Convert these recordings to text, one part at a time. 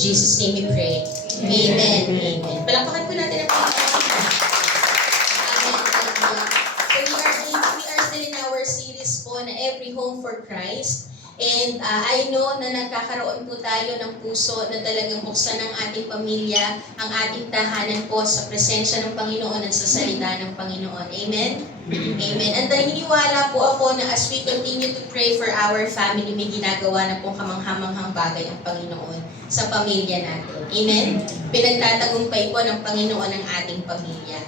Jesus' name we pray. Amen. Amen. Palakpakan po natin ang Panginoon. Amen. So we are still in our series po na Every Home for Christ. And I know na nagkakaroon po tayo ng puso na talagang buksan ng ating pamilya, ang ating tahanan po sa presensya ng Panginoon at sa salita ng Panginoon. Amen? Amen. And naniniwala po ako na as we continue to pray for our family, may ginagawa na pong kamanghamanghang bagay ang Panginoon sa pamilya natin. Amen? Pinagtatagumpay po ng Panginoon ang ating pamilya.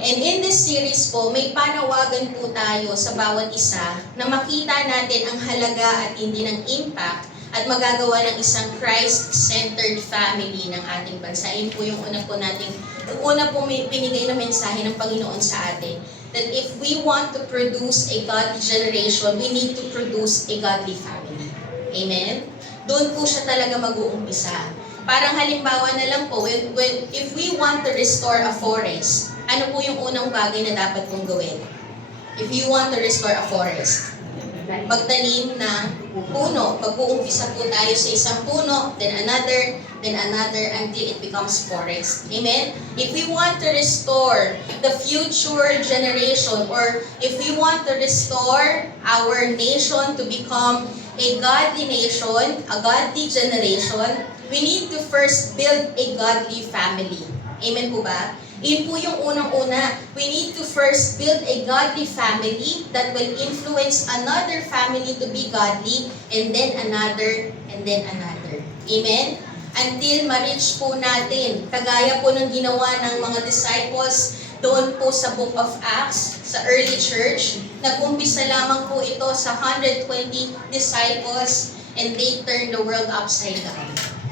And in this series po, may panawagan po tayo sa bawat isa na makita natin ang halaga at hindi ng impact at magagawa ng isang Christ-centered family ng ating bansa. Yun po yung una po may binigay na mensahe ng Panginoon sa atin. That if we want to produce a godly generation, we need to produce a godly family. Amen? Doon po siya talaga mag-uumpisa. Parang halimbawa na lang po, if we want to restore a forest, ano po yung unang bagay na dapat mong gawin? If you want to restore a forest, magtanim ng puno. Mag-uumpisa po tayo sa isang puno, then another, until it becomes forest. Amen? If we want to restore the future generation, or if we want to restore our nation to become a godly nation, a godly generation, we need to first build a godly family. Amen po ba? Yun po yung unang-una. We need to first build a godly family that will influence another family to be godly, and then another, and then another. Amen? Until ma-reach po natin, kagaya po ng ginawa ng mga disciples doon po sa Book of Acts, sa early church. Nag-umpisa lamang po ito sa 120 disciples, and they turned the world upside down.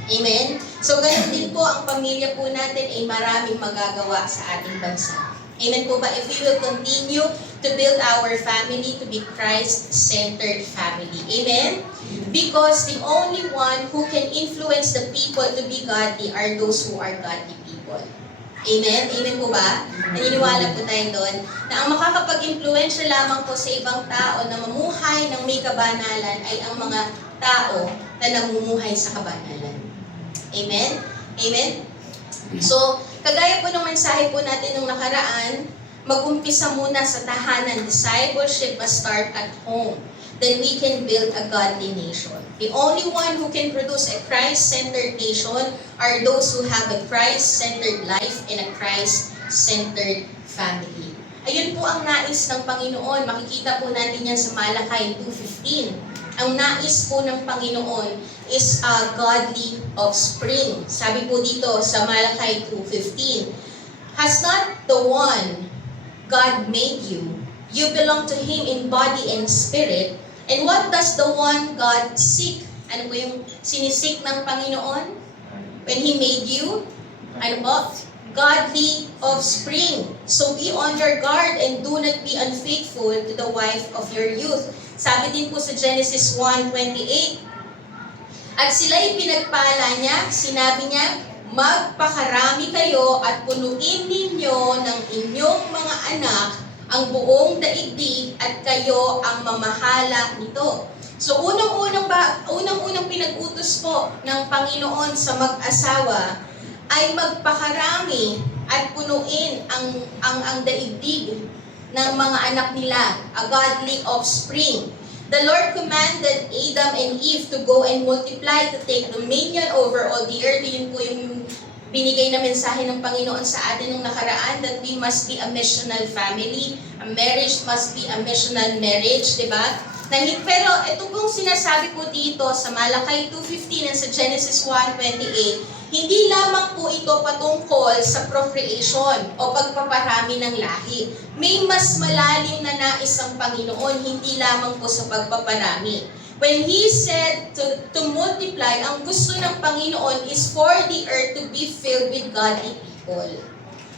Amen? So, ganun din po ang pamilya po natin ay maraming magagawa sa ating bansa. Amen po ba? If we will continue to build our family to be Christ-centered family. Amen? Because the only one who can influence the people to be godly are those who are godly people. Amen? Amen po ba? Naniniwala po tayo doon na ang makakapag-impluensya lamang po sa ibang tao na mamuhay ng may kabanalan ay ang mga tao na namumuhay sa kabanalan. Amen? Amen? So, kagaya po ng mensahe po natin nung nakaraan, mag-umpisa muna sa tahanan. Discipleship must start at home. Then we can build a godly nation. The only one who can produce a Christ-centered nation are those who have a Christ-centered life and a Christ-centered family. Ayun po ang nais ng Panginoon. Makikita po natin yan sa Malakay 2:15. Ang nais po ng Panginoon is a godly offspring. Sabi po dito sa Malakay 2:15, has not the one God made you? You belong to Him in body and spirit. And what does the one God seek? Ano po yung sinisik ng Panginoon? When He made you? Ano po? Godly offspring. So be on your guard and do not be unfaithful to the wife of your youth. Sabi din po sa Genesis 1:28, at sila'y pinagpala niya, sinabi niya, magpakarami kayo at punuin ninyo ng inyong mga anak ang buong daigdig at kayo ang mamahala nito. So unang-unang pinag-utos po ng Panginoon sa mag-asawa ay magpakarami at punuin ang daigdig ng mga anak nila, a godly offspring. The Lord commanded Adam and Eve to go and multiply, to take dominion over all the earth. Yun po yung binigay na mensahe ng Panginoon sa atin nung nakaraan, that we must be a missional family. A marriage must be a missional marriage, di ba? Pero ito pong sinasabi po dito sa Malakay 2:15 and sa Genesis 1:28, hindi lamang po ito patungkol sa procreation o pagpaparami ng lahi. May mas malalim na nais ang Panginoon, hindi lamang po sa pagpaparami. When He said to multiply, ang gusto ng Panginoon is for the earth to be filled with godly people.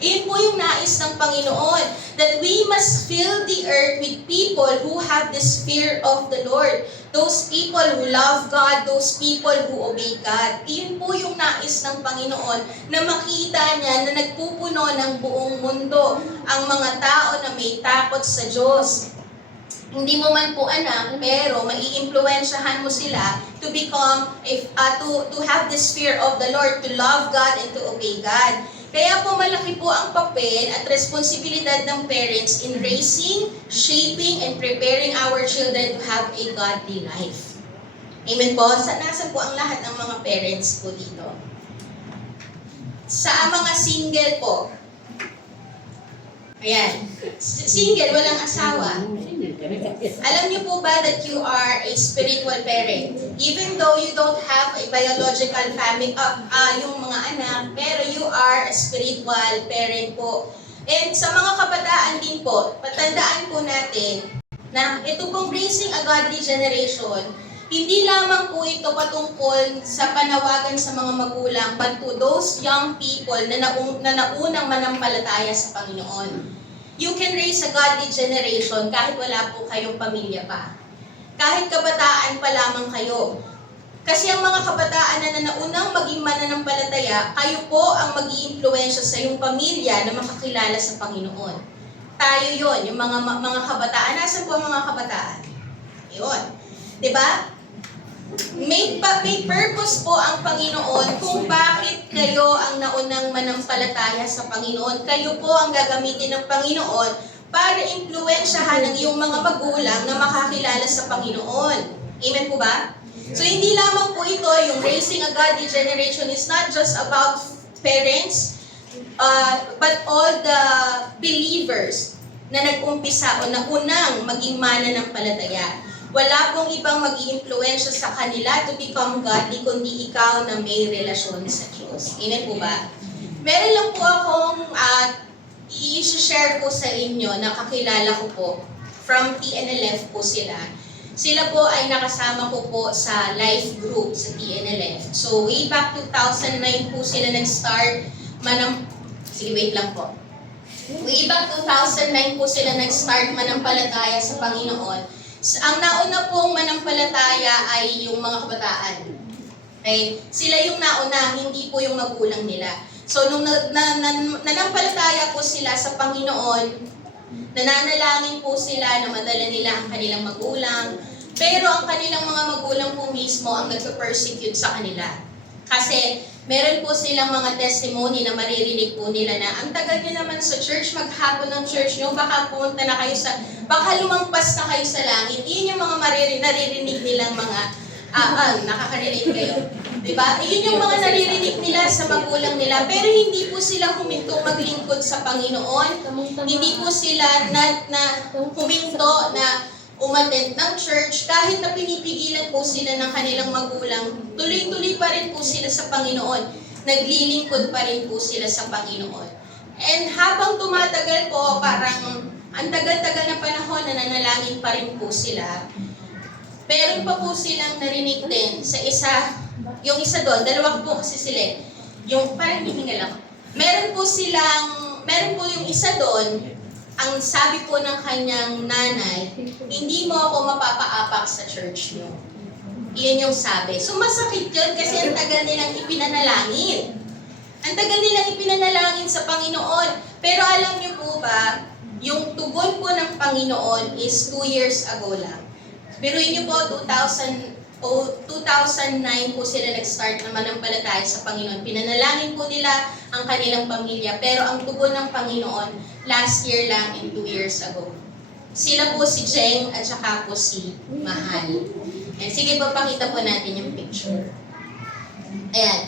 Iyon po yung nais ng Panginoon, that we must fill the earth with people who have this fear of the Lord. Those people who love God, those people who obey God. Iyon po yung nais ng Panginoon, na makita niya na nagpupuno ng buong mundo ang mga tao na may takot sa Diyos. hindi mo man po anak, pero maiimpluwensyahan mo sila to become, to have this fear of the Lord, to love God and to obey God. Kaya po malaki po ang papel at responsibilidad ng parents in raising, shaping, and preparing our children to have a godly life. Amen po? Nasaan po ang lahat ng mga parents po dito? Sa mga single po. Ayan. Single, walang asawa. Alam niyo po ba that you are a spiritual parent? Even though you don't have a biological family, yung mga anak, pero you are a spiritual parent po. And sa mga kabataan din po, patandaan po natin na ito pong raising a godly generation, hindi lamang po ito patungkol sa panawagan sa mga magulang, but to those young people na naunang manampalataya sa Panginoon. You can raise a godly generation kahit wala po kayong pamilya pa. Kahit kabataan pa lamang kayo. Kasi ang mga kabataan na naunang maging mananampalataya, kayo po ang mag-iimpluwensya sa iyong pamilya na makakilala sa Panginoon. Tayo yon, yung mga kabataan. Nasaan po ang mga kabataan? Yun. Diba? May purpose po ang Panginoon kung bakit kayo ang naunang manampalataya sa Panginoon. Kayo po ang gagamitin ng Panginoon para impluwensyahan ng iyong mga magulang na makakilala sa Panginoon. Amen po ba? So hindi lamang po ito, yung raising a godly generation is not just about parents, but all the believers na nag-umpisa o na unang maging mananampalataya. Wala pong ibang mag-i-influensya sa kanila to become godly kundi ikaw na may relasyon sa Diyos. Amen po ba? Meron lang po akong i-share po sa inyo na kakilala ko po. From TNLF po sila. Sila po ay nakasama ko po sa life group sa TNLF. So way back 2009 po sila nag-start sige, wait lang po. Way back 2009 po sila nag-start manampalataya sa Panginoon. Ang nauna pong manampalataya ay yung mga kabataan. Okay? Sila yung nauna, hindi po yung magulang nila. So, nung nanampalataya po sila sa Panginoon, nananalangin po sila na madala nila ang kanilang magulang, pero ang kanilang mga magulang po mismo ang nagpe-persecute sa kanila. Kasi meron po silang mga testimony na maririnig po nila na ang tagal nyo naman sa church, maghapon ng church nyo, baka pumunta na kayo baka lumampas na kayo sa langit. Yun yung mga naririnig nilang mga, nakaka-relate kayo. Diba? Yun yung mga naririnig nila sa magulang nila, pero hindi po sila huminto maglingkod sa Panginoon. Hindi po sila huminto na umattend ng church, kahit na pinipigilan po sila ng kanilang magulang, tuloy-tuloy pa rin po sila sa Panginoon. Naglilingkod pa rin po sila sa Panginoon. And habang tumatagal po, parang ang tagal-tagal na panahon na nanalangin pa rin po sila, meron pa po silang narinig din sa yung isa doon, dalawa po kasi sila, yung parang hihinga lang. Meron po yung isa doon, ang sabi po ng kanyang nanay, hindi mo ako mapapaapak sa church niyo. Iyan yung sabi. So masakit yun kasi ang tagal nilang ipinanalangin. Ang tagal nilang ipinanalangin sa Panginoon. Pero alam niyo po ba, yung tugon po ng Panginoon is 2 years ago lang. Biruin niyo po, 2009 po sila nag-start na manampalataya sa Panginoon. Pinanalangin po nila ang kanilang pamilya. Pero ang tugon ng Panginoon, last year lang and 2 years ago. Sila po si Jeng at saka po si Mahal. And sige po, pakita po natin yung picture. Ayan.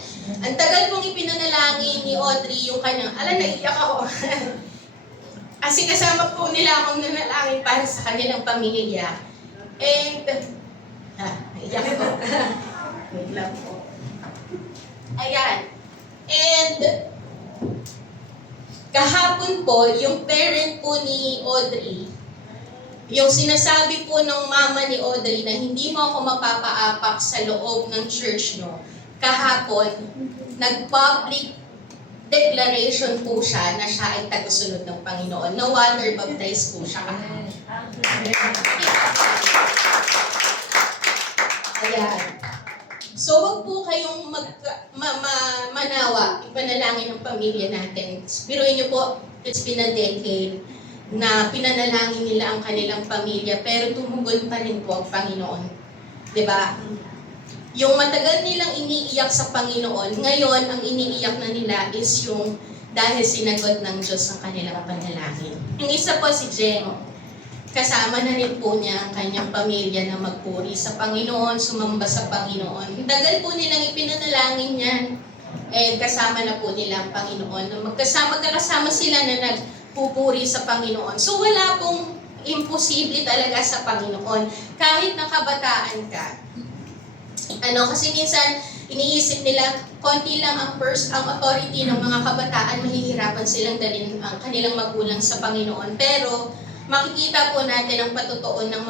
Ang tagal pong ipinanalangin ni Audrey yung kanyang, naiyak ako. Kasi kasama po nila akong nanalangin para sa kanilang pamilya. And, naiyak ako. Wait lang po. Ayan. And, kahapon po, yung parent po ni Audrey, yung sinasabi po ng mama ni Audrey na hindi mo ako mapapaapak sa loob ng church nyo, kahapon, nag-public declaration po siya na siya ay tagusunod ng Panginoon. Na water baptize po siya kahapon. Ayan. So, wag po kayong manawa, ipanalangin ng pamilya natin. Biruin niyo po, it's been a decade na pinanalangin nila ang kanilang pamilya, pero tumugon pa rin po ang Panginoon. 'Di ba? Yung matagal nilang iniiyak sa Panginoon, ngayon ang iniiyak na nila is yung dahil sinagot ng Diyos ang kanilang panalangin. Yung isa po si Jem, kasama na rin po niya ang kanyang pamilya na magpuri sa Panginoon, sumamba sa Panginoon. Ang tagal po nilang ipinanalangin yan. And kasama na po nila ang Panginoon. Magkasama sila na nagpupuri sa Panginoon. So wala pong imposible talaga sa Panginoon. Kahit nakabataan ka. Kasi minsan, iniisip nila, konti lang ang authority ng mga kabataan, mahihirapan silang dalhin ang kanilang magulang sa Panginoon. Pero, makikita po natin ang patutuon ng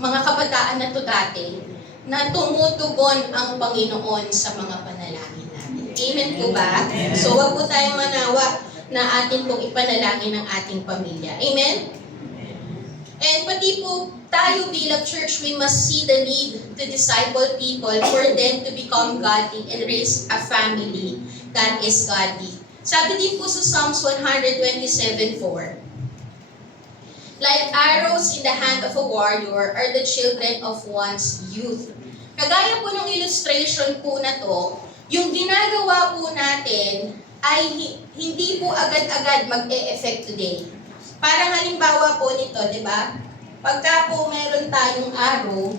mga kabataan na to dati, na tumutugon ang Panginoon sa mga panalangin natin. Amen po ba? So, wag po tayong manawa na atin pong ipanalangin ng ating pamilya. Amen? And pati po tayo bilang church, we must see the need to disciple people for them to become godly and raise a family that is godly. Sabi din po sa Psalms 127:4, like arrows in the hand of a warrior are the children of one's youth. Kagaya po ng illustration po na to, yung ginagawa po natin ay hindi po agad-agad mag-e-effect today. Parang halimbawa po nito, di ba? Pagka po meron tayong arrow,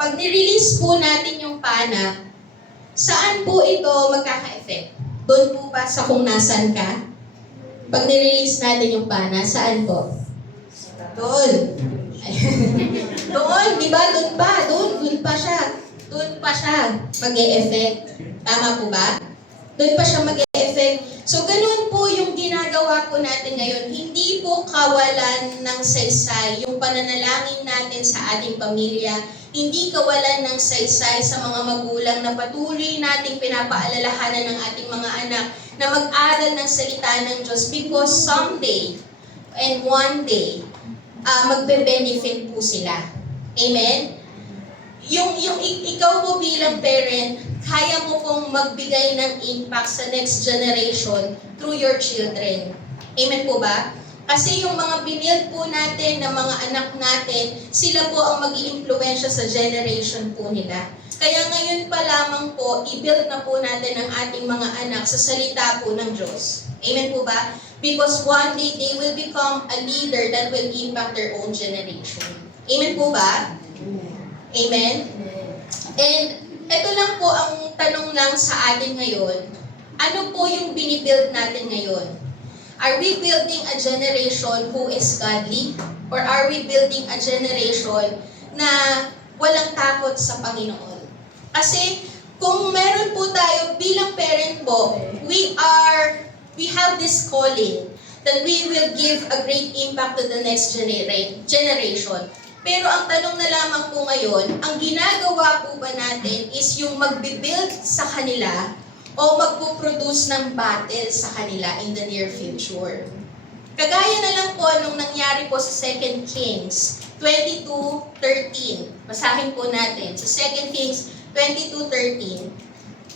pag nirelease po natin yung pana, saan po ito magkaka-effect? Doon po ba sa kung nasan ka? Pag nirelease natin yung pana, saan po? Doon. Doon, di ba? Doon pa. Doon pa siya. Doon pa siya mag-e-effect. Tama po ba? Doon pa siya mag-e-effect. So, ganun po yung ginagawa po natin ngayon. Hindi po kawalan ng saysay yung pananalangin natin sa ating pamilya. Hindi kawalan ng saysay sa mga magulang na patuloy nating pinapaalalahanan ng ating mga anak na mag-aral ng salita ng Diyos because someday and one day, magbe-benefit po sila. Amen? Yung ikaw po bilang parent, kaya mo pong magbigay ng impact sa next generation through your children. Amen po ba? Kasi yung mga binild po natin ng mga anak natin, sila po ang mag-iimpluwensya sa generation po nila. Kaya ngayon pa lamang po, i-build na po natin ang ating mga anak sa salita po ng Diyos. Amen po ba? Because one day, they will become a leader that will impact their own generation. Amen po ba? Amen? And ito lang po ang tanong lang sa atin ngayon. Ano po yung binibuild natin ngayon? Are we building a generation who is godly? Or are we building a generation na walang takot sa Panginoon? Kasi kung meron po tayo bilang parent po, we have this calling that we will give a great impact to the next generation. Pero ang tanong na lamang po ngayon, ang ginagawa po ba natin is yung magbibuild sa kanila o magpuproduce ng battle sa kanila in the near future? Kagaya na lang po nung nangyari po sa 2 Kings 22:13. Basahin po natin. Sa 2 Kings 22:13.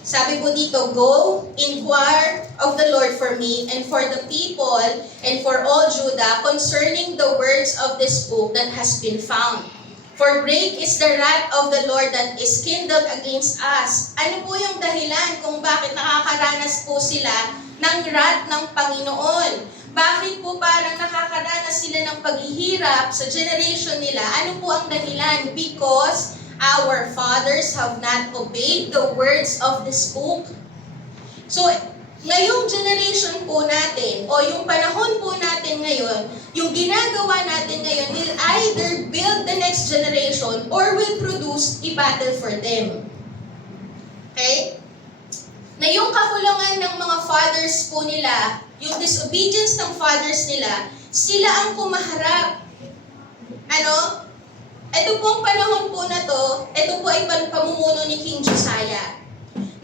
Sabi po dito, go, inquire of the Lord for me and for the people and for all Judah concerning the words of this book that has been found. For great is the wrath of the Lord that is kindled against us. Ano po yung dahilan kung bakit nakakaranas po sila ng wrath ng Panginoon? Bakit po parang nakakaranas sila ng paghihirap sa generation nila? Ano po ang dahilan? Because our fathers have not obeyed the words of this book. So, ngayong generation po natin, o yung panahon po natin ngayon, yung ginagawa natin ngayon will either build the next generation or will produce a battle for them. Okay? Na yung kakulangan ng mga fathers po nila, yung disobedience ng fathers nila, sila ang kumaharap. Ito pong panahon po na to, ito po ay pamumuno ni King Josiah.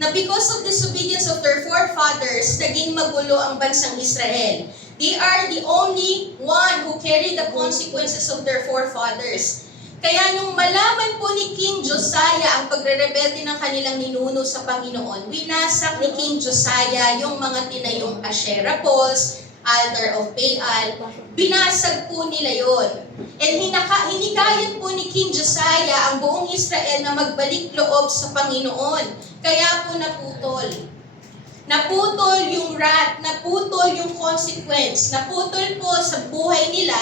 Na because of disobedience of their forefathers, naging magulo ang bansang Israel. They are the only one who carried the consequences of their forefathers. Kaya nung malaman po ni King Josiah ang pagre-rebelde ng kanilang ninuno sa Panginoon, winasak ni King Josiah yung mga tinayong Asherah poles, altar of Baal. Binasag po nila yon. And hinikayat po ni King Josiah ang buong Israel na magbalik loob sa Panginoon. Kaya po naputol. Naputol yung wrath, naputol yung consequence, naputol po sa buhay nila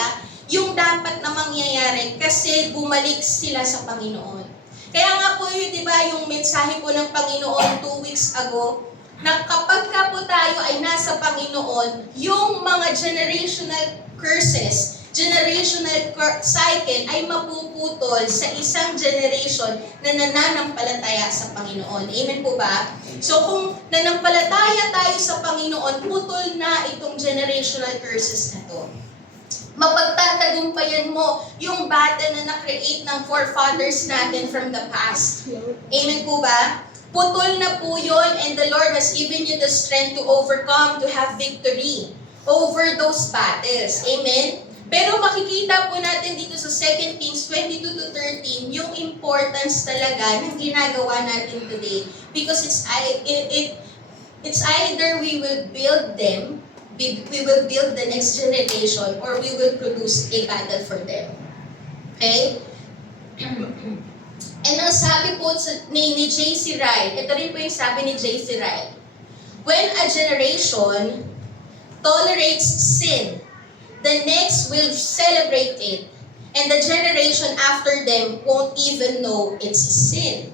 yung dapat na mangyayari kasi bumalik sila sa Panginoon. Kaya nga po yun, di ba, yung mensahe po ng Panginoon 2 weeks ago, na kapag ka po tayo ay nasa Panginoon, yung mga generational curses, generational cycle ay mapuputol sa isang generation na nananampalataya sa Panginoon. Amen po ba? So kung nanampalataya tayo sa Panginoon, putol na itong generational curses na to. Mapagtatagumpayan mo yung battle na na-create ng forefathers natin from the past. Amen po ba? Putol na po yun, and the Lord has given you the strength to overcome, to have victory over those battles. Amen? Pero makikita po natin dito sa 2 Kings 22-13 yung importance talaga ng ginagawa natin today. Because it's either we will build them, we will build the next generation, or we will produce a battle for them. Okay? And ang sabi po ni J.C. Ryle, ito rin po yung sabi ni J.C. Ryle, when a generation tolerates sin, the next will celebrate it, and the generation after them won't even know it's sin.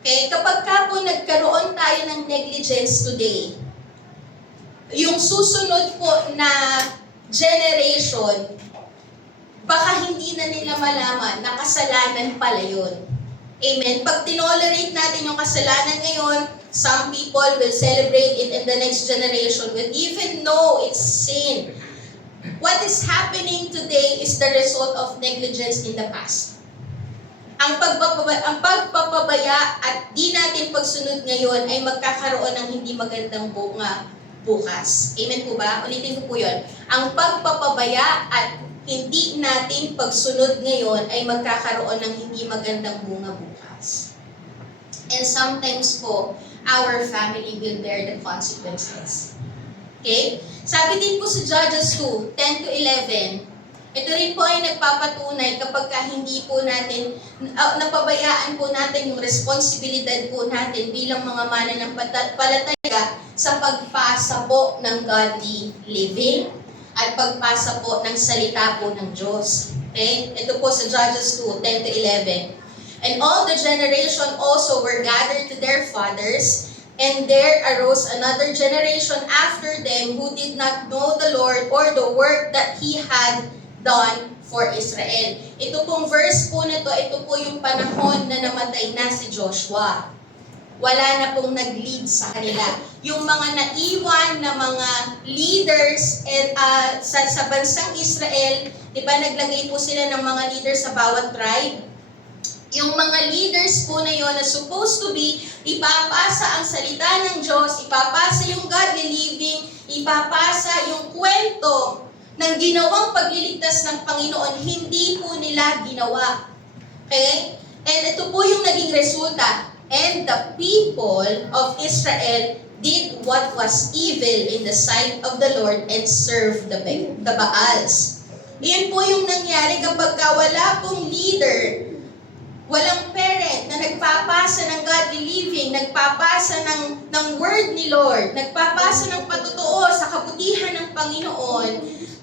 Okay? Kapag ka po nagkaroon tayo ng negligence today, yung susunod po na generation, baka hindi na nila malaman na kasalanan pala yun. Amen? Pag tinolerate natin yung kasalanan ngayon, some people will celebrate it, and the next generation will even know it's sin. What is happening today is the result of negligence in the past. Ang pagpapabaya at di natin pagsunod ngayon ay magkakaroon ng hindi magandang bunga bukas. Amen po ba? Ulitin ko po yun. Ang pagpapabaya at hindi natin pagsunod ngayon ay magkakaroon ng hindi magandang bunga bukas. And sometimes po, our family will bear the consequences. Okay? Sabi din po sa Judges 2, 10 to 11, ito rin po ay nagpapatunay kapag hindi po natin, napabayaan po natin yung responsibilidad po natin bilang mga mananampalataya sa pagpasa po ng godly living at pagpasa po ng salita po ng Diyos. Okay? Ito po sa Judges 2, 10 to 11. And all the generation also were gathered to their fathers, and there arose another generation after them who did not know the Lord or the work that He had done for Israel. Ito pong verse po na to, ito po yung panahon na namatay na si Joshua. Wala na pong nag-lead sa kanila. Yung mga naiwan na mga leaders sa bansang Israel, di ba naglagay po sila ng mga leaders sa bawat tribe? Yung mga leaders po na yun na supposed to be, ipapasa ang salita ng Diyos, ipapasa yung godly living, ipapasa yung kwento ng ginawang pagliligtas ng Panginoon, hindi po nila ginawa. Okay? And ito po yung naging resulta. And the people of Israel did what was evil in the sight of the Lord and served the Baals. Iyan po yung nangyari kapag wala pong leader, walang parent na nagpapasa ng godly living, nagpapasa ng word ni Lord, nagpapasa ng patotoo sa kabutihan ng Panginoon,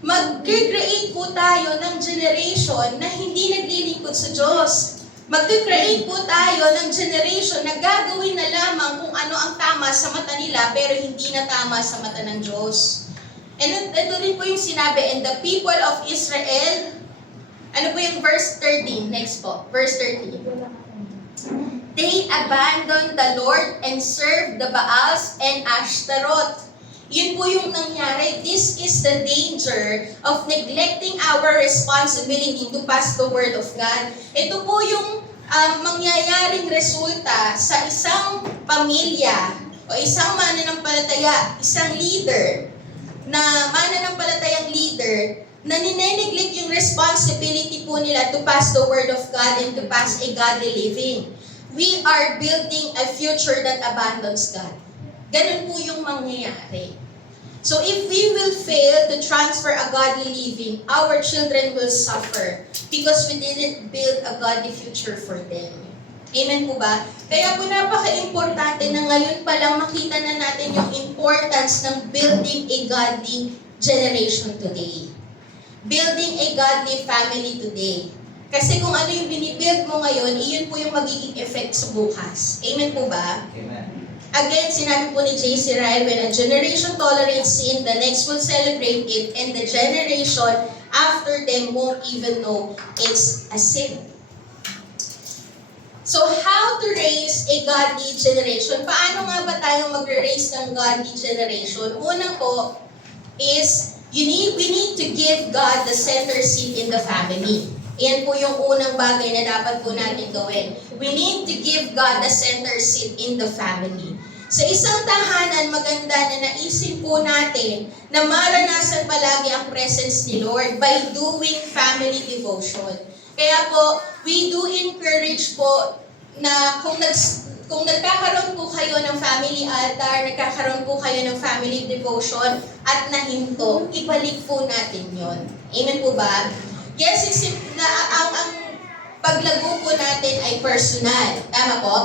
mag-create po tayo ng generation na hindi naglilingkod sa Diyos. Mag-create po tayo ng generation na gagawin na lamang kung ano ang tama sa mata nila pero hindi na tama sa mata ng Diyos. And ito rin po yung sinabi, and the people of Israel, ano po yung verse 13? Next po, verse 13. They abandoned the Lord and served the Baals and Ashtaroth. Yun po yung nangyari. This is the danger of neglecting our responsibility to pass the Word of God. Ito po yung mangyayaring resulta sa isang pamilya o isang mananampalataya, isang leader, na mananampalatayang leader, na nineneglect yung responsibility po nila to pass the Word of God and to pass a godly living. We are building a future that abandons God. Ganun po yung mangyayari. So if we will fail to transfer a godly living, our children will suffer because we didn't build a godly future for them. Amen po ba? Kaya po napaka-importante na ngayon pa lang makita na natin yung importance ng building a godly generation today. Building a godly family today. Kasi kung ano yung binibuild mo ngayon, iyon po yung magiging effect sa bukas. Amen po ba? Amen. Again, sinabi po ni J.C. Ryle, when a generation tolerates sin, the next will celebrate it, and the generation after them won't even know it's a sin. So, how to raise a godly generation? Paano nga ba tayo mag-raise ng godly generation? Una po is, we need to give God the center seat in the family. Yan po yung unang bagay na dapat po natin gawin. We need to give God the center seat in the family. Sa isang tahanan, maganda na naisip po natin na maranasan palagi ang presence ni Lord by doing family devotion. Kaya po, we do encourage po na kung nagkakaroon po kayo ng family altar, nagkakaroon po kayo ng family devotion at nahinto, ibalik po natin yon. Amen po ba? Yes, ang paglago po natin ay personal. Tama po?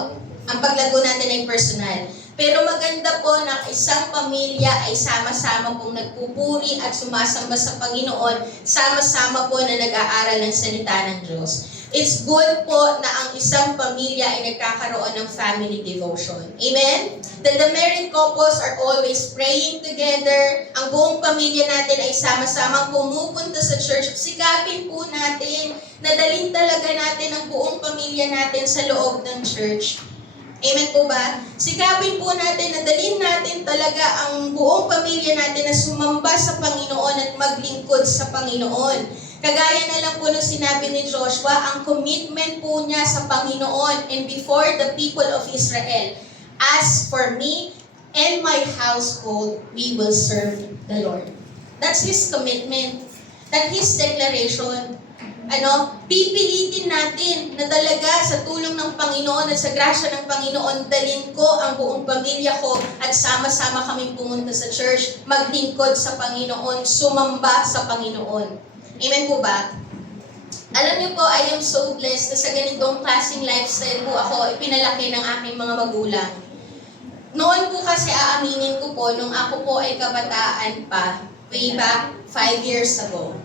Ang paglago natin ay personal. Pero maganda po na isang pamilya ay sama-sama pong nagpupuri at sumasamba sa Panginoon, sama-sama po na nag-aaral ng salita ng Diyos. It's good po na ang isang pamilya ay nagkakaroon ng family devotion. Amen? That the married couples are always praying together. Ang buong pamilya natin ay sama-samang pumupunta sa church. Sikapin po natin na dalhin talaga natin ang buong pamilya natin sa loob ng church. Amen po ba? Sikapin po natin na dalhin natin talaga ang buong pamilya natin na sumamba sa Panginoon at maglingkod sa Panginoon. Kagaya na lang po nung sinabi ni Joshua, ang commitment po niya sa Panginoon and before the people of Israel. As for me and my household, we will serve the Lord. That's his commitment. That's his declaration. Pipilitin natin na talaga sa tulong ng Panginoon at sa grasya ng Panginoon, dalhin ko ang buong pamilya ko at sama-sama kaming pumunta sa church, maglingkod sa Panginoon, sumamba sa Panginoon. Amen po ba? Alam niyo po, I am so blessed na sa ganitong klaseng lifestyle po ako ipinalaki ng aking mga magulang. Noon po kasi aaminin ko po, nung ako po ay kabataan pa, way back 5 years ago.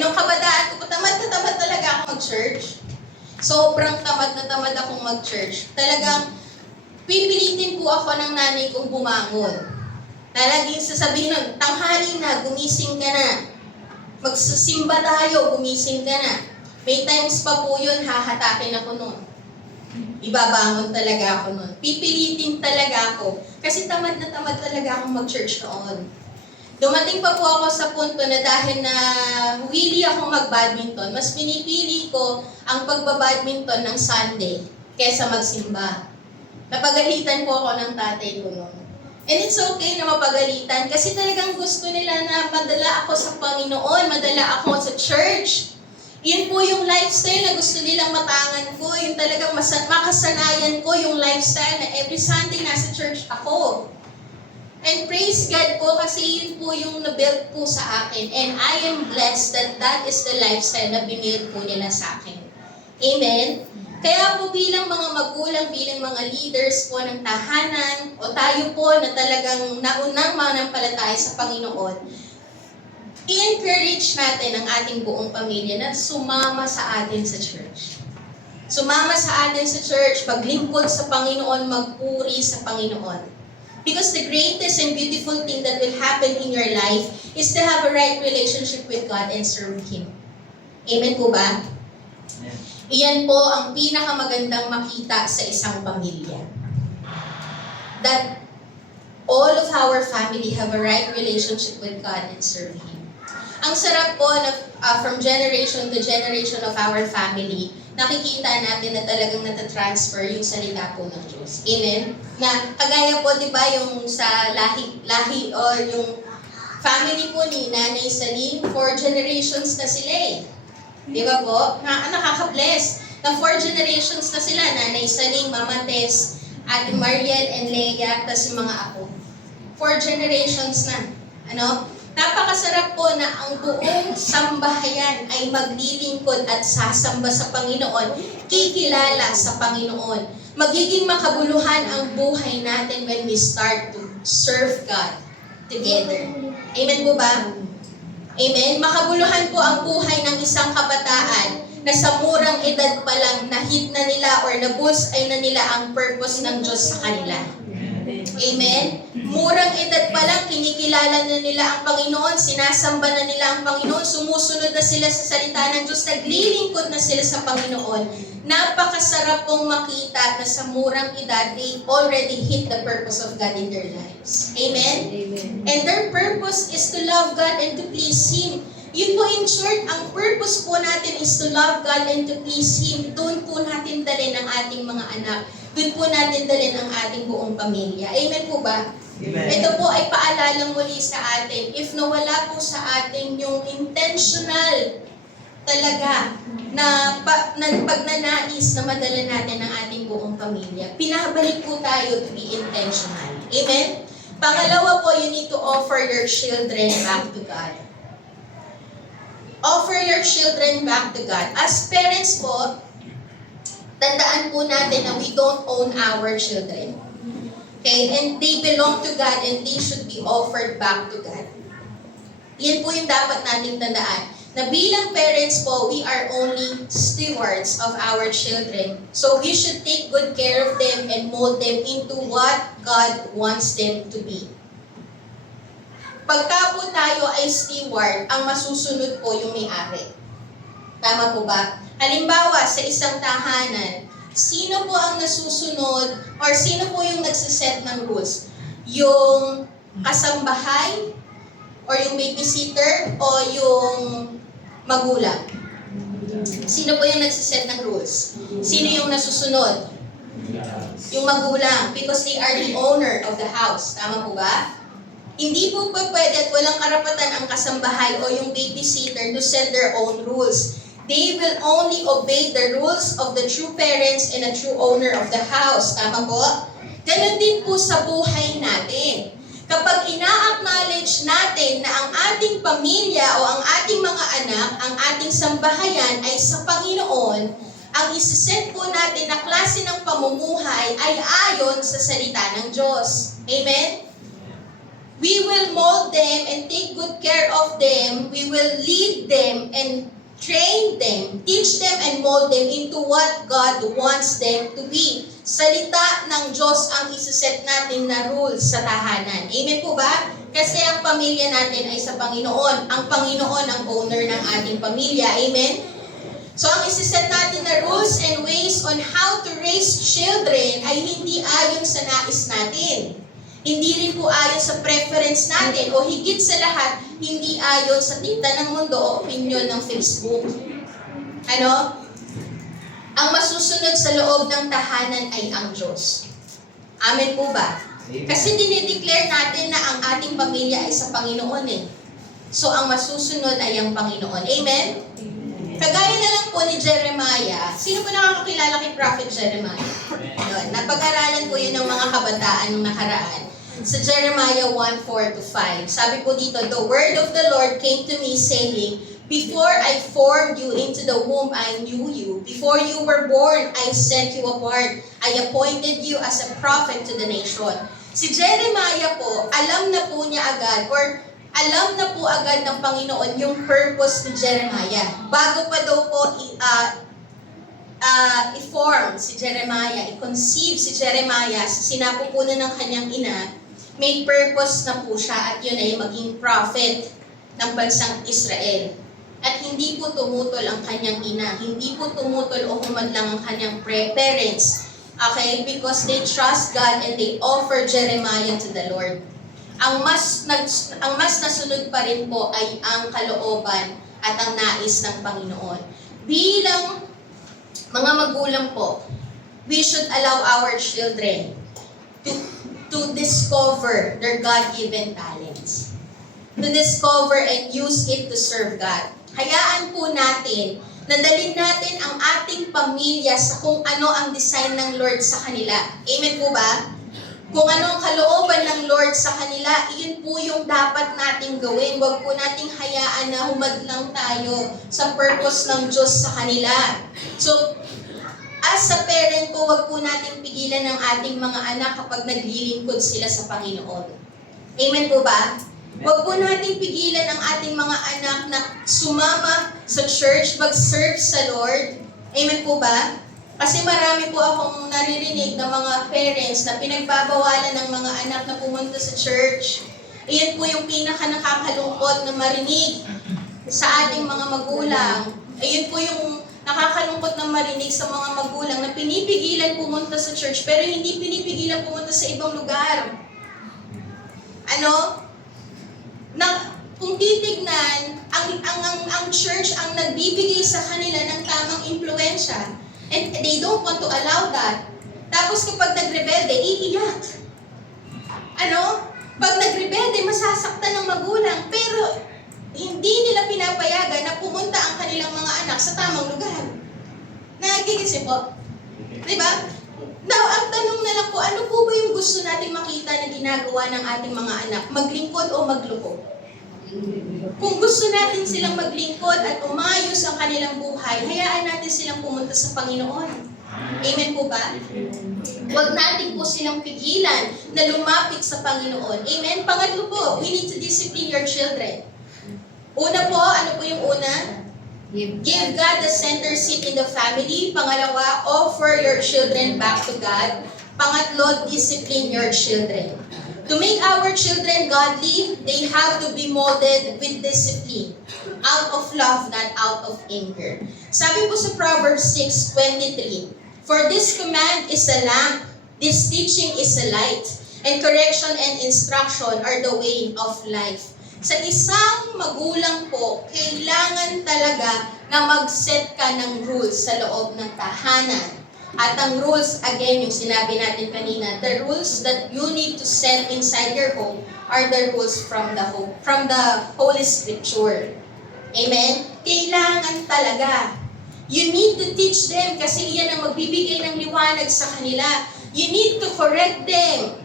Nung kabataan ko po, tamad na tamad talaga ako mag-church. Sobrang tamad na tamad akong mag-church. Talagang pipilitin po ako ng nanay kong bumangon. Laging sasabihin nun, tanghali na, gumising ka na. Magsasimba tayo, gumising ka na. May times pa po yun, hahatakin ako nun. Ibabangon talaga ako nun. Pipilitin talaga ako. Kasi tamad na tamad talaga akong mag-church noon. Dumating pa po ako sa punto na dahil na willy akong mag-badminton, mas pinipili ko ang pagbabadminton ng Sunday kaysa magsimba. Napagalitan po ako ng tatay ko noon. And it's okay na mapagalitan kasi talagang gusto nila na madala ako sa Panginoon, madala ako sa church. Yun po yung lifestyle na gusto nilang matangan ko, yung talagang makasanayan ko yung lifestyle na every Sunday nasa church ako. And praise God po kasi yun po yung na-build po sa akin. And I am blessed that that is the lifestyle na binuild po nila sa akin. Amen? Kaya po bilang mga magulang, bilang mga leaders po ng tahanan, o tayo po na talagang naunang manampalataya sa Panginoon, i-encourage natin ang ating buong pamilya na sumama sa atin sa church. Sumama sa atin sa church, maglingkod sa Panginoon, magpuri sa Panginoon. Because the greatest and beautiful thing that will happen in your life is to have a right relationship with God and serve Him. Amen po ba? Iyan po ang pinakamagandang makita sa isang pamilya. That all of our family have a right relationship with God and serve Him. Ang sarap po na from generation to generation of our family, nakikita natin na talagang natatransfer yung salita po ng Diyos. Amen? Na kagaya po, di ba, yung sa lahi or yung family po ni Nanay Saling, 4 generations na sila eh. Di ba po? Nakaka-bless. Na 4 generations na sila, Nanay Saling, Mama Tess, Ate Mariel and Leia, tas yung mga apo. 4 generations na. Ano? Napakasarap po na ang buong sambahayan ay maglilingkod at sasamba sa Panginoon, kikilala sa Panginoon. Magiging makabuluhan ang buhay natin when we start to serve God together. Amen po ba? Amen? Makabuluhan po ang buhay ng isang kabataan na sa murang edad pa lang na-hit na nila or na-bullseye na nila ang purpose ng Diyos sa kanila. Amen? Murang edad pa lang, kinikilala na nila ang Panginoon, sinasamba na nila ang Panginoon, sumusunod na sila sa salita ng Diyos, naglilingkod na sila sa Panginoon. Napakasarap pong makita na sa murang edad, they already hit the purpose of God in their lives. Amen? Amen. And their purpose is to love God and to please Him. Yun po in short, ang purpose po natin is to love God and to please Him. Doon po natin dalhin ang ating mga anak. Doon po natin dalhin ang ating buong pamilya. Amen po ba? Amen. Ito po ay paalalang muli sa atin. If nawala po sa atin yung intentional talaga na pagnanais na madala natin ang ating buong pamilya, pinabalik po tayo to be intentional. Amen? Pangalawa po, you need to offer your children back to God. Offer your children back to God. As parents po, tandaan po natin na we don't own our children. Okay? And they belong to God and they should be offered back to God. Yan po yung dapat nating tandaan. Na bilang parents po, we are only stewards of our children. So we should take good care of them and mold them into what God wants them to be. Pagka po tayo ay steward, ang masusunod po yung may-ari. Tama po ba? Halimbawa, sa isang tahanan, sino po ang nasusunod or sino po yung nagsiset ng rules? Yung kasambahay or yung babysitter o yung magulang? Sino po yung nagsiset ng rules? Sino yung nasusunod? Yung magulang, because they are the owner of the house. Tama po ba? Hindi po pwede at walang karapatan ang kasambahay o yung babysitter to set their own rules. They will only obey the rules of the true parents and a true owner of the house. Tama po? Ganon din po sa buhay natin. Kapag ina-acknowledge natin na ang ating pamilya o ang ating mga anak, ang ating sambahayan ay sa Panginoon, ang isiset po natin na klase ng pamumuhay ay ayon sa salita ng Diyos. Amen? We will mold them and take good care of them. We will lead them and train them, teach them and mold them into what God wants them to be. Salita ng Diyos ang isiset natin na rules sa tahanan. Amen po ba? Kasi ang pamilya natin ay sa Panginoon. Ang Panginoon ang owner ng ating pamilya. Amen? So ang isiset natin na rules and ways on how to raise children ay hindi ayon sa nais natin. Hindi rin po ayon sa preference natin o higit sa lahat, hindi ayon sa tinta ng mundo o opinion ng Facebook. Ano? Ang masusunod sa loob ng tahanan ay ang Diyos. Amen po ba? Kasi dinideclare natin na ang ating pamilya ay sa Panginoon eh. So ang masusunod ay ang Panginoon. Amen? Kagaya na lang po ni Jeremiah. Sino po nakakakilala kay Prophet Jeremiah? Yun. Napag-aralan po yun ng mga kabataan nung nakaraan. Sa Jeremiah 1:4-5. Sabi po dito, the word of the Lord came to me saying, before I formed you into the womb, I knew you. Before you were born, I set you apart. I appointed you as a prophet to the nation. Si Jeremiah po, alam na po niya agad, or alam na po agad ng Panginoon yung purpose ni Jeremiah. Bago pa daw po i-form si Jeremiah, i-conceive si Jeremiah, sinapupunan ng kanyang ina, may purpose na po siya at yun ay maging prophet ng bansang Israel. At hindi po tumutol ang kanyang ina, hindi po tumutol o humadlang ang kanyang parents. Okay? Because they trust God and they offer Jeremiah to the Lord. Ang mas nasunod pa rin po ay ang kalooban at ang nais ng Panginoon. Bilang mga magulang po, we should allow our children to discover their God-given talents. To discover and use it to serve God. Hayaan po natin na dalhin natin ang ating pamilya sa kung ano ang design ng Lord sa kanila. Amen po ba? Kung ano ang kalooban ng Lord sa kanila, iyon po yung dapat nating gawin. Huwag po nating hayaan na humadlang tayo sa purpose ng Diyos sa kanila. So, as a parent po, huwag po nating pigilan ng ating mga anak kapag naglilingkod sila sa Panginoon. Amen po ba? Huwag po nating pigilan ang ating mga anak na sumama sa church, mag-serve sa Lord. Amen po ba? Kasi marami po akong naririnig ng mga parents na pinagbabawalan ng mga anak na pumunta sa church. Iyan po yung pinaka-nakakalungkot na marinig sa ating mga magulang. Iyan po yung nakakalungkot na marinig sa mga magulang na pinipigilan pumunta sa church pero hindi pinipigilan pumunta sa ibang lugar. Kung titignan, ang church ang nagbibigay sa kanila ng tamang impluensya. And they don't want to allow that. Tapos kapag nagrebelde, iiyak. Pag nagrebelde, masasaktan ng magulang. Pero hindi nila pinapayagan na pumunta ang kanilang mga anak sa tamang lugar. Nagigisip po? Diba? Now, ang tanong na lang po, ano po ba yung gusto nating makita na ginagawa ng ating mga anak? Maglingkod o magloko? Kung gusto natin silang maglingkod at umayos ang kanilang buhay, hayaan natin silang pumunta sa Panginoon. Amen po ba? Huwag natin po silang pigilan na lumapit sa Panginoon. Amen? Pangatlo po, we need to discipline your children. Una po, ano po yung una? Give God the center seat in the family. Pangalawa, offer your children back to God. Pangatlo, discipline your children. To make our children godly, they have to be molded with discipline. Out of love, not out of anger. Sabi po sa Proverbs 6:23, for this command is a lamp, this teaching is a light, and correction and instruction are the way of life. Sa isang magulang po, kailangan talaga na mag-set ka ng rules sa loob ng tahanan. At ang rules, again, yung sinabi natin kanina, the rules that you need to set inside your home are the rules from the Holy Scripture. Amen? Kailangan talaga. You need to teach them kasi iyan ang magbibigay ng liwanag sa kanila. You need to correct them.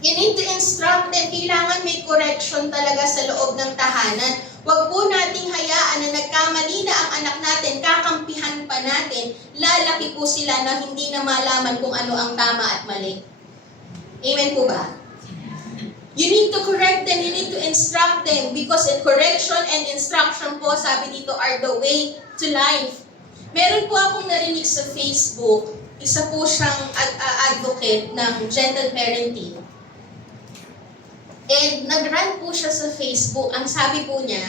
You need to instruct them. Kailangan may correction talaga sa loob ng tahanan. Huwag po nating hayaan na nagkamali na ang anak natin, kakampihan pa natin, lalaki po sila na hindi na malaman kung ano ang tama at mali. Amen po ba? You need to correct them, you need to instruct them, because correction and instruction po, sabi dito, are the way to life. Meron po akong narinig sa Facebook, isa po siyang advocate ng gentle parenting. And nag-rant po siya sa Facebook. Ang sabi po niya,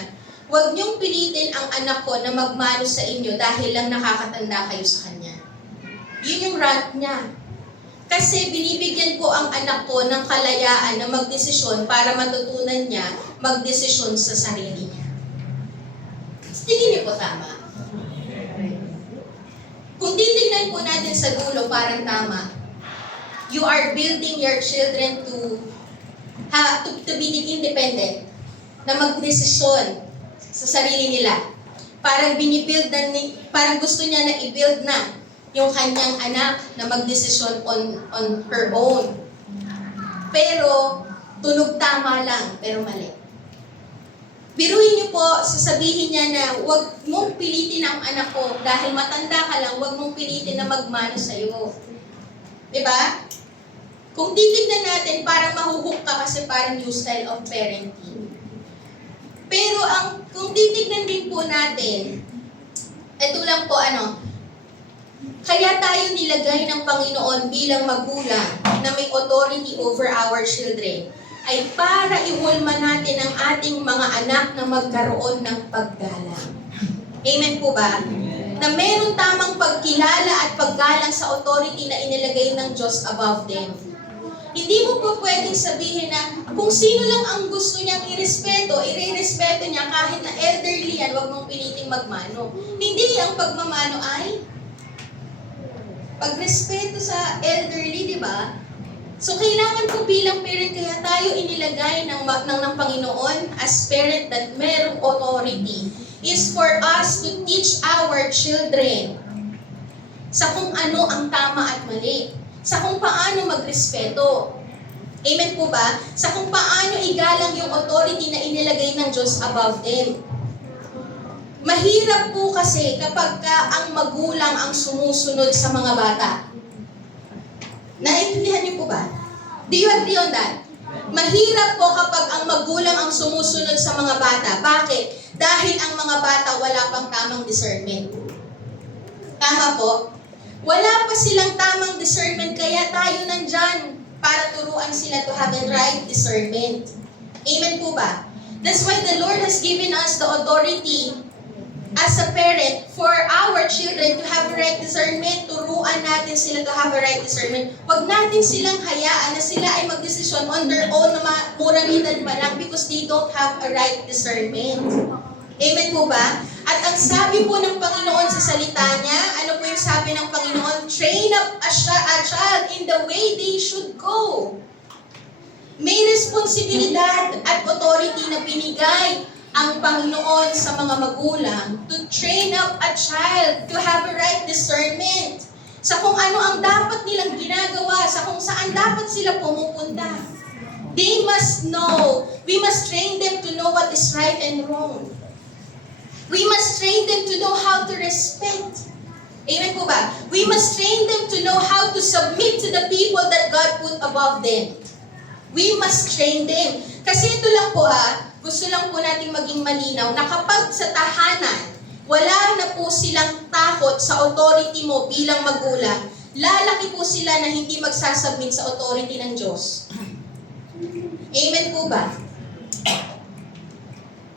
huwag niyong pilitin ang anak ko na magmano sa inyo dahil lang nakakatanda kayo sa kanya. Yun yung rant niya. Kasi binibigyan ko ang anak ko ng kalayaan na magdesisyon para matutunan niya magdesisyon sa sarili niya. Tingin niyo po tama? Kung titignan po natin sa dulo, parang tama. You are building your children to be independent, na magdesisyon sa sarili nila. Parang parang gusto niya na i-build na yung kanyang anak na magdesisyon on her own. Pero, tunog tama lang, pero mali. Biruin niyo po, sasabihin niya na huwag mong pilitin ang anak ko dahil matanda ka lang, huwag mong pilitin na magmano sa'yo. Diba? Kung titignan natin, parang mahuhook ka kasi parang new style of parenting. Pero kung titignan din po natin, ito lang po kaya tayo nilagay ng Panginoon bilang magulang na may authority over our children ay para iwulma natin ang ating mga anak na magkaroon ng paggalang. Amen po ba? Na meron tamang pagkilala at paggalang sa authority na inilagay ng Diyos above them. Hindi mo po pwedeng sabihin na kung sino lang ang gusto niyang irespeto niya kahit na elderly yan, huwag mong piliting magmano. Hindi ang pagmamano ay pagrespeto sa elderly, di ba? So, kailangan po bilang parent, kaya tayo inilagay ng Panginoon as parent that merong authority is for us to teach our children sa kung ano ang tama at mali. Sa kung paano magrespeto. Amen po ba? Sa kung paano igalang yung authority na inilagay ng Diyos above them. Mahirap po kasi kapag ang magulang ang sumusunod sa mga bata. Naintindihan niyo po ba? Do you agree on that? Mahirap po kapag ang magulang ang sumusunod sa mga bata. Bakit? Dahil ang mga bata wala pang tamang discernment. Tama po? Wala pa silang tamang discernment, kaya tayo nandyan para turuan sila to have the right discernment. Amen po ba? That's why the Lord has given us the authority as a parent for our children to have right discernment. Turuan natin sila to have a right discernment. Huwag natin silang hayaan na sila ay magdesisyon on their own na murang edad pa lang because they don't have a right discernment. Amen po ba? At ang sabi po ng Panginoon sa salita niya, ano po yung sabi ng Panginoon? Train up a child in the way they should go. May responsibilidad at authority na binigay ang Panginoon sa mga magulang to train up a child to have a right discernment sa kung ano ang dapat nilang ginagawa, sa kung saan dapat sila pumupunta. They must know. We must train them to know what is right and wrong. We must train them to know how to respect. Amen po ba? We must train them to know how to submit to the people that God put above them. We must train them. Kasi ito lang po gusto lang po nating maging malinaw na kapag sa tahanan, wala na po silang takot sa authority mo bilang magulang, lalaki po sila na hindi magsasubmit sa authority ng Diyos. Amen po ba?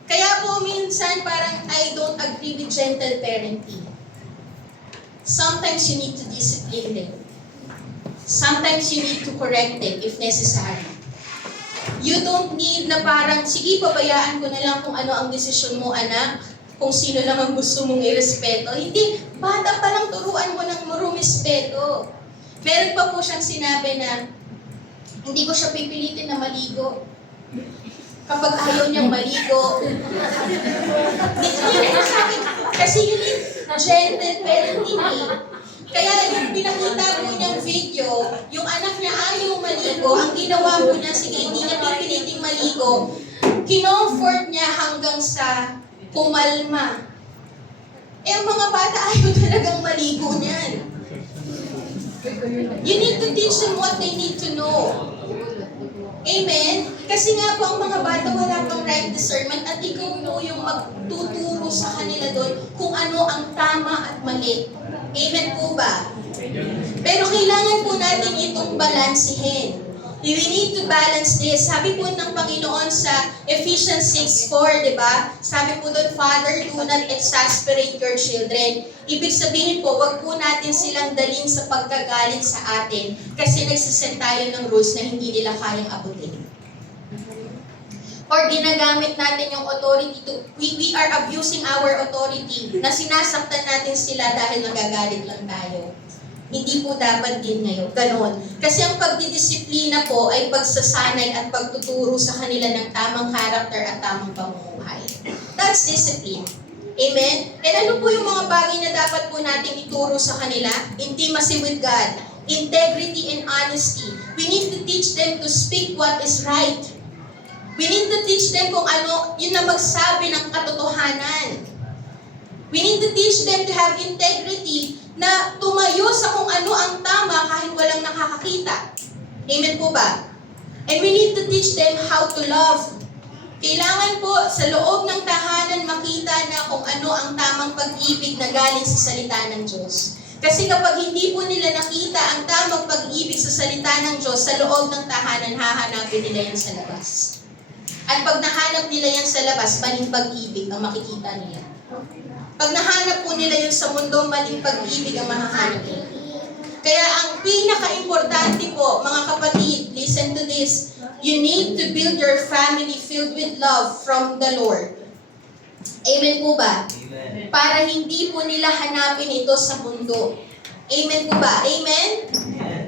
Kaya po minsan parang I don't agree with gentle parenting. Sometimes you need to discipline them. Sometimes you need to correct them if necessary. You don't need na parang, sige, pabayaan ko na lang kung ano ang desisyon mo, anak. Kung sino lang ang gusto mong irespeto. Hindi, bata pa lang turuan mo ng marumispeto. Meron pa po siyang sinabi na, hindi ko siya pipilitin na maligo. Kapag ayaw niyang maligo. Dito yun po sa akin. Kasi yun yung gentle parenting eh. Kaya yung pinakita po niyang video, yung anak niya ayaw maligo, ang ginawa po niya, sige, hindi niya pipiliting maligo, kinomfort niya hanggang sa pumalma. Eh, ang mga bata ayaw talagang maligo niyan. You need to teach them what they need to know. Amen? Kasi nga po ang mga bata wala pang right discernment at ikaw po yung magtuturo sa kanila doon kung ano ang tama at mali. Amen po ba? Pero kailangan po natin itong balansihin. We need to balance this. Sabi po ng Panginoon sa Ephesians 6:4, di ba? Sabi po doon, Father, do not exasperate your children. Ibig sabihin po, wag po natin silang dalhin sa pagkagalit sa atin kasi nagsiset tayo ng rules na hindi nila kayang abutin. Or ginagamit natin yung authority to, we are abusing our authority na sinasaktan natin sila dahil nagagalit lang tayo. Hindi po dapat din ngayon. Ganon. Kasi ang pagdidisiplina po ay pagsasanay at pagtuturo sa kanila ng tamang character at tamang pamumuhay. That's discipline. Amen? And ano po yung mga bagay na dapat po nating ituro sa kanila? Intimacy with God, integrity and honesty. We need to teach them to speak what is right. We need to teach them kung ano, yun na magsabi ng katotohanan. We need to teach them to have integrity na tumayo sa kung ano ang tama kahit walang nakakakita. Amen po ba? And we need to teach them how to love. Kailangan po sa loob ng tahanan makita na kung ano ang tamang pag-ibig na galing sa salita ng Diyos. Kasi kapag hindi po nila nakita ang tamang pag-ibig sa salita ng Diyos sa loob ng tahanan, hahanapin nila yan sa labas. At pag nahanap nila yan sa labas, maling pag-ibig ang makikita nila. Pag nahanap po nila yun sa mundo, maling pag-ibig ang mahahanap nila. Kaya ang pinaka-importante po, mga kapatid, listen to this. You need to build your family filled with love from the Lord. Amen po ba? Amen. Para hindi po nila hanapin ito sa mundo. Amen po ba? Amen? Amen.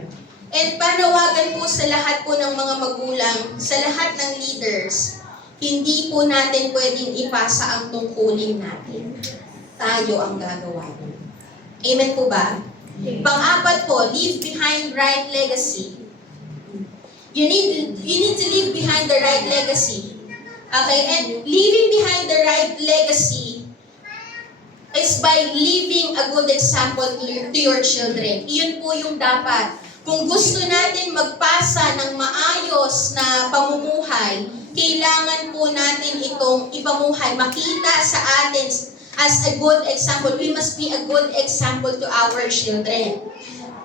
And panawagan po sa lahat po ng mga magulang, sa lahat ng leaders, hindi po natin pwedeng ipasa ang tungkulin natin. Tayo ang gagawa. Amen po ba? Pang-apat po, leave behind right legacy. You need to leave behind the right legacy. Okay? And leaving behind the right legacy is by leaving a good example to your children. Iyon po yung dapat. Kung gusto natin magpasa ng maayos na pamumuhay, kailangan po natin itong ipamuhay, makita sa atin as a good example. We must be a good example to our children.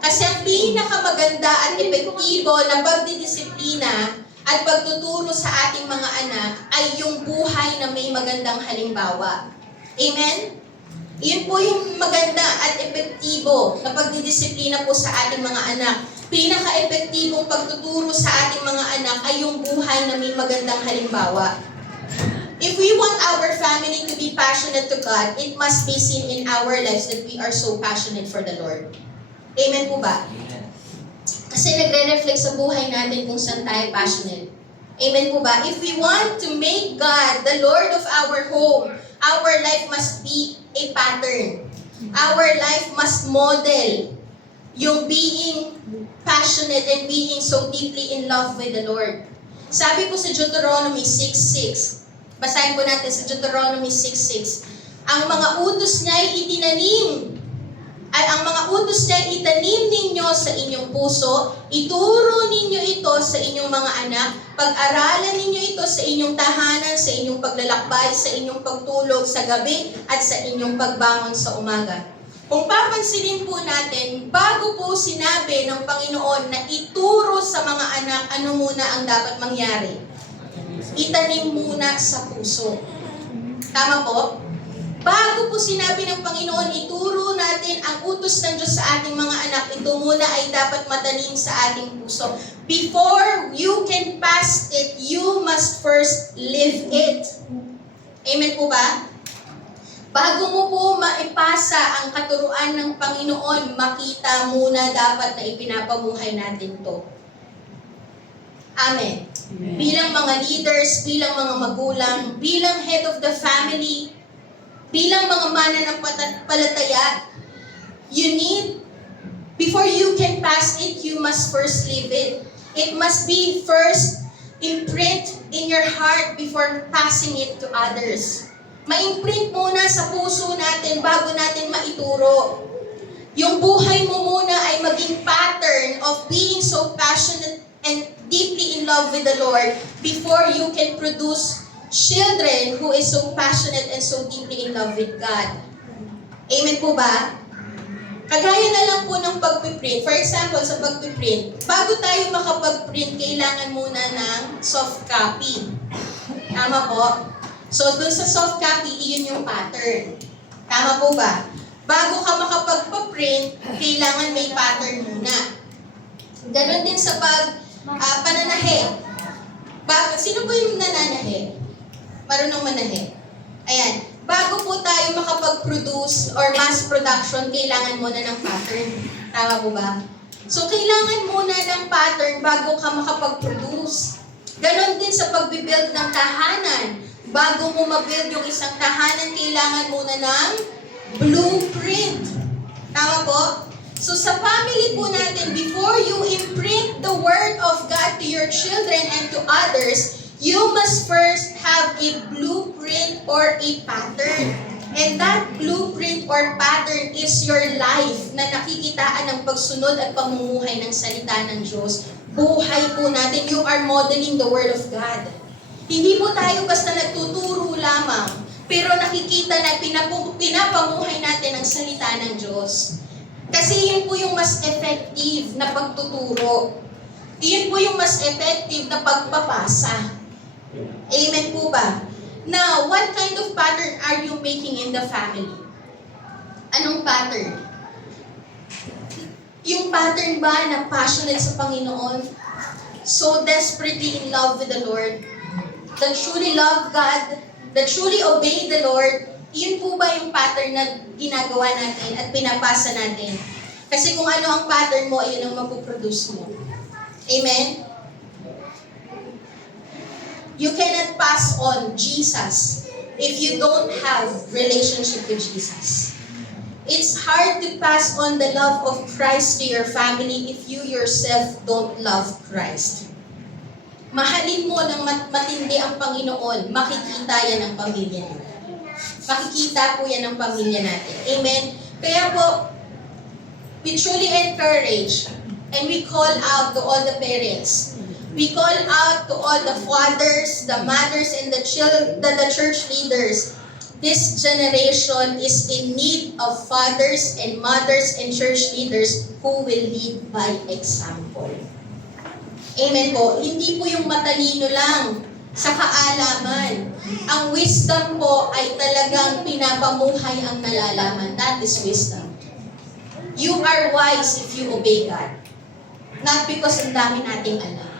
Kasi ang pinakamaganda at epektibo na pagdidisiplina at pagtuturo sa ating mga anak ay yung buhay na may magandang halimbawa. Amen? Yun po yung maganda at epektibo na pagdidisiplina po sa ating mga anak. Pinaka-epektibong pagtuturo sa ating mga anak ay yung buhay na may magandang halimbawa. If we want our family to be passionate to God, it must be seen in our lives that we are so passionate for the Lord. Amen po ba? Kasi nagre-reflect sa buhay natin kung saan tayo passionate. Amen po ba? If we want to make God the Lord of our home, our life must be a pattern. Our life must model yung being passionate and being so deeply in love with the Lord. Sabi po sa Deuteronomy 6:6, basahin po natin sa Deuteronomy 6:6, ang mga utos niya'y itinanim, ang mga utos niya'y itanim ninyo sa inyong puso, ituro ninyo ito sa inyong mga anak, pag-aralan ninyo ito sa inyong tahanan, sa inyong paglalakbay, sa inyong pagtulog sa gabi, at sa inyong pagbangon sa umaga. Kung papansinin po natin, bago po sinabi ng Panginoon na ituro sa mga anak ano muna ang dapat mangyari, itanim muna sa puso. Tama po? Bago po sinabi ng Panginoon, ituro natin ang utos ng Diyos sa ating mga anak, ito muna ay dapat matanim sa ating puso. Before you can pass it, you must first live it. Amen po ba? Bago mo po maipasa ang katuruan ng Panginoon, makita muna dapat na ipinapamuhay natin to. Amen. Amen. Bilang mga leaders, bilang mga magulang, bilang head of the family, bilang mga mananampalataya, you need, before you can pass it, you must first live it. It must be first imprint in your heart before passing it to others. Ma-imprint muna sa puso natin bago natin maituro. Yung buhay mo muna ay maging pattern of being so passionate and deeply in love with the Lord before you can produce children who is so passionate and so deeply in love with God. Amen po ba? Kagaya na lang po ng pagpiprint. For example, sa pagpiprint, bago tayo makapag-print, kailangan muna ng soft copy. Tama po? So, dun sa soft copy, iyon yung pattern. Tama po ba? Bago ka makapagpa-print, kailangan may pattern muna. Ganon din sa pananahe. Sino po yung nananahe? Marunong manahe. Ayan. Bago po tayo makapag-produce or mass production, kailangan muna ng pattern. Tama po ba? So, kailangan muna ng pattern bago ka makapag-produce. Ganon din sa pagbibuild ng tahanan. Bago mo mabuild yung isang tahanan, kailangan muna ng blueprint. Tama po? So sa family po natin, before you imprint the Word of God to your children and to others, you must first have a blueprint or a pattern. And that blueprint or pattern is your life na nakikitaan ng pagsunod at pamumuhay ng salita ng Diyos. Buhay po natin. You are modeling the Word of God. Hindi po tayo basta nagtuturo lamang, pero nakikita na pinapamuhay natin ang salita ng Diyos. Kasi yun po yung mas effective na pagtuturo. Yun po yung mas effective na pagpapasa. Amen po ba? Now, what kind of pattern are you making in the family? Anong pattern? Yung pattern ba na passionate sa Panginoon? So desperately in love with the Lord? That truly love God, that truly obey the Lord, yun po ba yung pattern na ginagawa natin at pinapasa natin? Kasi kung ano ang pattern mo, ayun ang mapuproduce mo. Amen? You cannot pass on Jesus if you don't have relationship with Jesus. It's hard to pass on the love of Christ to your family if you yourself don't love Christ. mahalin mo ng matindi ang Panginoon, makikita yan ng pamilya natin. Makikita po yan ng pamilya natin. Amen? Kaya po, we truly encourage and we call out to all the parents. We call out to all the fathers, the mothers, and the church leaders. This generation is in need of fathers and mothers and church leaders who will lead by example. Amen po. Hindi po yung matalino lang sa kaalaman. Ang wisdom po ay talagang pinapamuhay ang nalalaman. That is wisdom. You are wise if you obey God. Not because ang dami nating alam.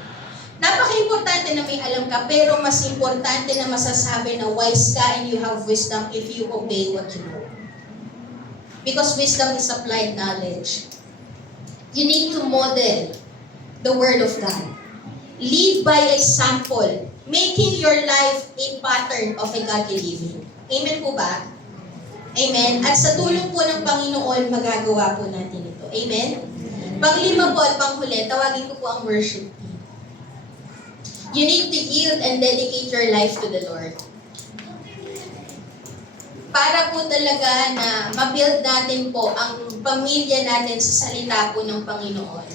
Napaka-importante na may alam ka, pero mas importante na masasabi na wise ka and you have wisdom if you obey what you know. Because wisdom is applied knowledge. You need to model the Word of God. Lead by example, making your life a pattern of a godly living. Amen po ba? Amen. At sa tulong po ng Panginoon, magagawa po natin ito. Amen? Panglima po at panghuli, tawagin ko po ang worship team. You need to yield and dedicate your life to the Lord. Para po talaga na mabuild natin po ang pamilya natin sa salita po ng Panginoon.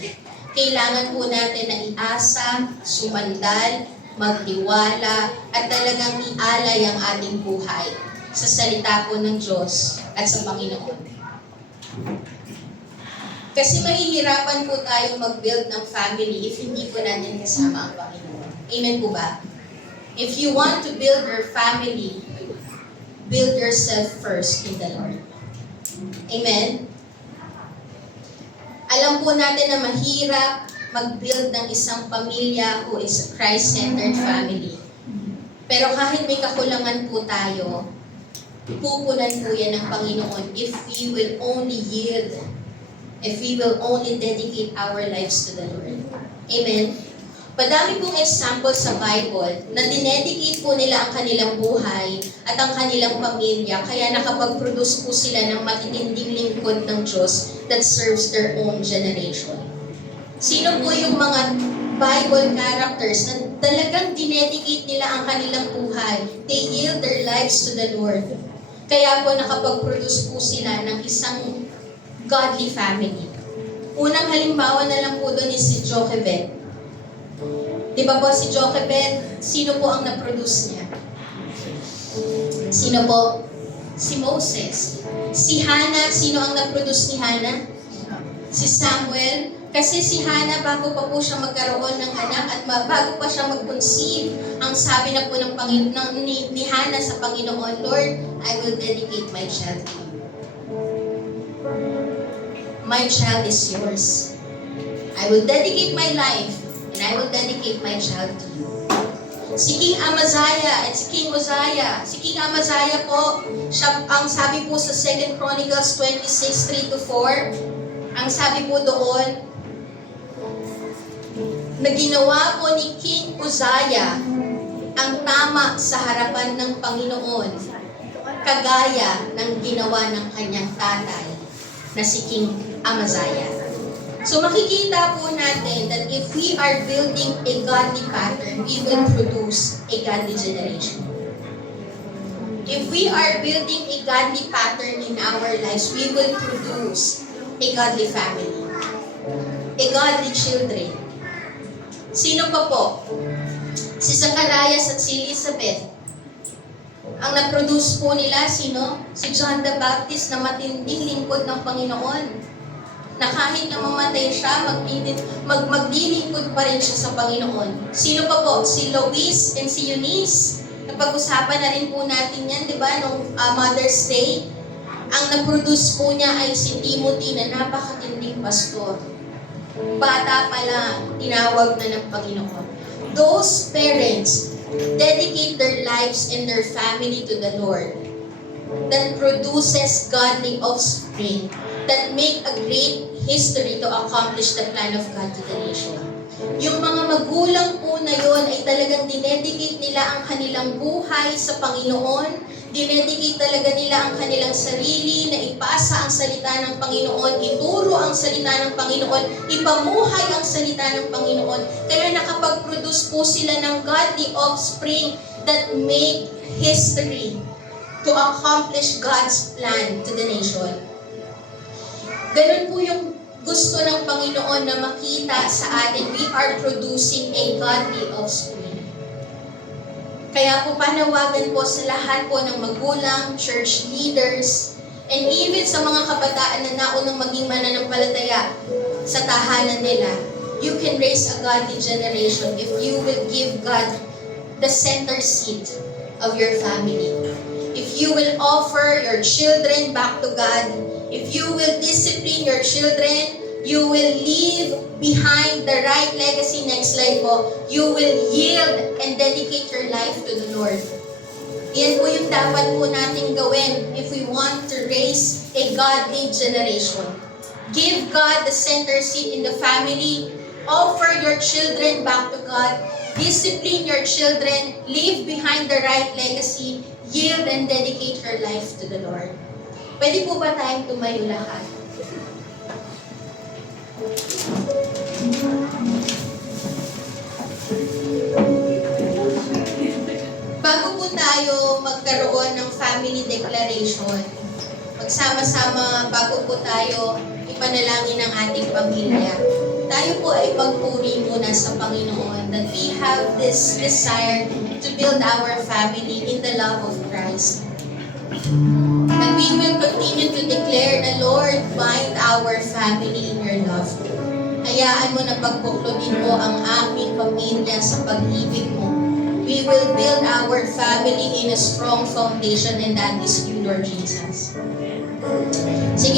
Kailangan po natin na iasa, sumandal, magtiwala, at talagang ialay ang ating buhay sa salita po ng Diyos at sa Panginoon. Kasi mahihirapan po tayong mag-build ng family if hindi po natin kasama ang Panginoon. Amen po ba? If you want to build your family, build yourself first in the Lord. Amen? Alam po natin na mahirap mag-build ng isang pamilya who is a Christ-centered family. Pero kahit may kakulangan po tayo, pupunan po yan ng Panginoon if we will only yield, if we will only dedicate our lives to the Lord. Amen? Madami pong example sa Bible na dinedicate po nila ang kanilang buhay at ang kanilang pamilya, kaya nakapag-produce po sila ng matitinding lingkod ng Diyos that serves their own generation. Sino po yung mga Bible characters na talagang dinedicate nila ang kanilang buhay? They yield their lives to the Lord. Kaya po nakapag-produce po sila ng isang godly family. Unang halimbawa na lang po doon is si Jochebed. Di ba po si Jochebed, sino po ang na-produce niya? Sino po? Si Moses. Si Hannah, sino ang na-produce ni Hannah? Si Samuel. Kasi si Hannah, bago pa po siya magkaroon ng anak at bago pa siya mag-conceive, ang sabi na po ng ni Hannah sa Panginoon, Lord, I will dedicate my child to you. My child is yours. I will dedicate my life and I will dedicate my child to you. Si King Amaziah at si King Uzziah. Si King Amaziah po, siya, ang sabi po sa 2 Chronicles 26, 3-4, ang sabi po doon, na ginawa po ni King Uzziah ang tama sa harapan ng Panginoon, kagaya ng ginawa ng kanyang tatay na si King Amaziah. So makikita po natin that if we are building a godly pattern, we will produce a godly generation. If we are building a godly pattern in our lives, we will produce a godly family, a godly children. Sino pa po? Si Zacharias at si Elizabeth. Ang na-produce po nila, sino? Si John the Baptist na matinding lingkod ng Panginoon. Na kahit na mamatay siya, maglilingkod pa rin siya sa Panginoon. Sino pa po? Si Lois and si Eunice. Napag-usapan na rin po natin yan, di ba, nung Mother's Day. Ang na-produce po niya ay si Timothy na napakatinding pastor. Bata pa lang, tinawag na ng Panginoon. Those parents dedicate their lives and their family to the Lord that produces godly offspring that make a great history to accomplish the plan of God to the nation. Yung mga magulang po na yon ay talagang dinedicate nila ang kanilang buhay sa Panginoon, Dinedicate talaga nila ang kanilang sarili na ipasa ang salita ng Panginoon, ituro ang salita ng Panginoon, ipamuhay ang salita ng Panginoon. Kaya nakapag-produce po sila ng godly offspring that make history to accomplish God's plan to the nation. Ganun po yung gusto ng Panginoon na makita sa atin. We are producing a godly offspring. Kaya po panawagan po sa lahat po ng magulang, church leaders, and even sa mga kabataan na naunang maging mananampalataya sa tahanan nila, you can raise a godly generation if you will give God the center seat of your family. If you will offer your children back to God, if you will discipline your children, you will leave behind the right legacy. Next slide po. You will yield and dedicate your life to the Lord. Yan po yung dapat po natin gawin if we want to raise a godly generation. Give God the center seat in the family. Offer your children back to God. Discipline your children. Leave behind the right legacy. Yield and dedicate your life to the Lord. Pwede po ba tayong tumayo lahat? Bago po tayo magkaroon ng family declaration, magsama-sama bago po tayo ipanalangin ang ating pamilya, tayo po ay magpuri muna sa Panginoon that we have this desire to build our family in the love of Christ. That we will continue to declare na, Lord, bind our family in your love. Hayaan mo na pagbuklodin mo ang aming pamilya sa pag-ibig mo. We will build our family in a strong foundation, and that is you, Lord Jesus. Sige